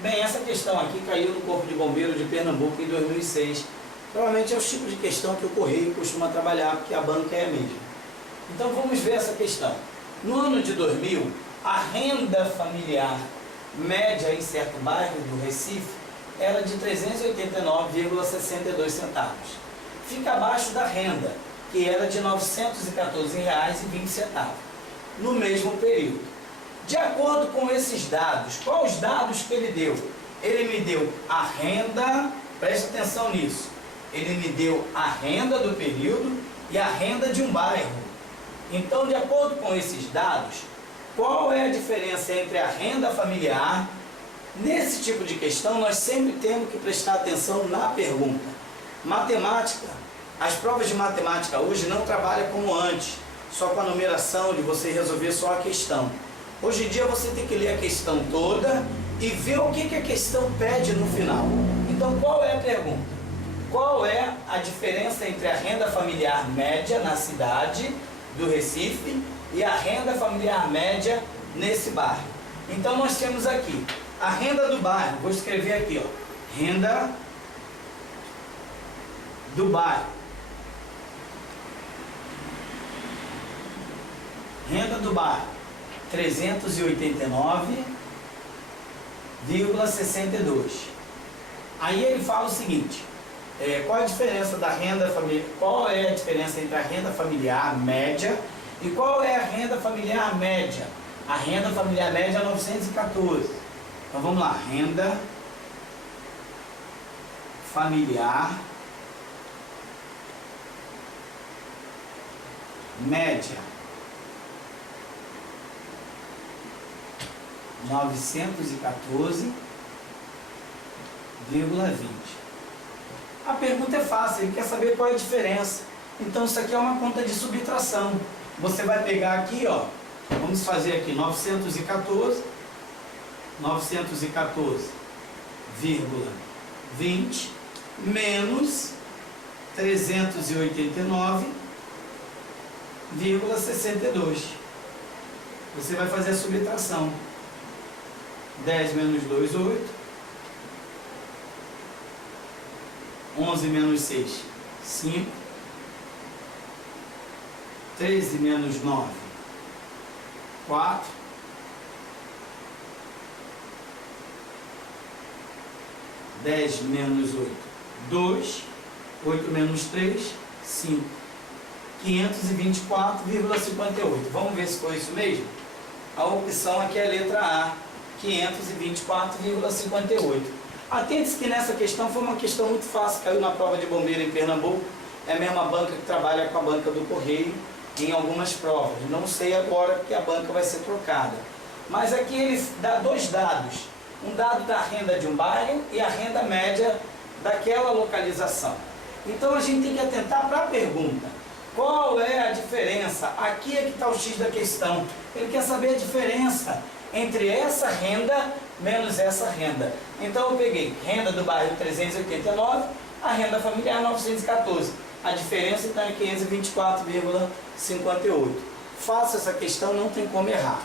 Bem, essa questão aqui caiu no Corpo de Bombeiros de Pernambuco em 2006. Provavelmente é o tipo de questão que o Correio costuma trabalhar, porque a banca é a mesma. Então vamos ver essa questão. No ano de 2000, a renda familiar média em certo bairro do Recife era de R$ 389,62 centavos. Fica abaixo da renda, que era de R$ 914,20 no mesmo período. De acordo com esses dados, quais os dados que ele deu? Ele me deu a renda, preste atenção nisso, ele me deu a renda do período e a renda de um bairro. Então, de acordo com esses dados, qual é a diferença entre a renda familiar? Nesse tipo de questão, nós sempre temos que prestar atenção na pergunta. Matemática, as provas de matemática hoje não trabalham como antes, só com a numeração de você resolver só a questão. Hoje em dia você tem que ler a questão toda e ver o que a questão pede no final. Então, qual é a pergunta? Qual é a diferença entre a renda familiar média na cidade do Recife e a renda familiar média nesse bairro? Então, nós temos aqui a renda do bairro. Vou escrever aqui, ó, renda do bairro. Renda do bairro, 389,62. Aí ele fala o seguinte, qual é a diferença da renda familiar, qual é a diferença entre a renda familiar média e qual é a renda familiar média? A renda familiar média é 914. Então vamos lá, renda familiar média 914,20. A pergunta é fácil, ele quer saber qual é a diferença. Então isso aqui é uma conta de subtração. Você vai pegar aqui, ó, vamos fazer aqui 914,20 menos 389,62. Você vai fazer a subtração. 10 menos 2, 8. 11 menos 6, 5. 13 menos 9, 4. 10 menos 8, 2. 8 menos 3, 5. 524,58. Vamos ver se foi isso mesmo? A opção aqui é a letra A, 524,58. Atente-se que nessa questão foi uma questão muito fácil, caiu na prova de bombeiro em Pernambuco. É a mesma banca que trabalha com a banca do Correio em algumas provas. Não sei agora porque a banca vai ser trocada. Mas aqui ele dá dois dados. Um dado da renda de um bairro e a renda média daquela localização. Então a gente tem que atentar para a pergunta. Qual é a diferença? Aqui é que está o X da questão. Ele quer saber a diferença entre essa renda menos essa renda. Então eu peguei renda do bairro 389, a renda familiar 914. A diferença então é 524,58. Faça essa questão, não tem como errar.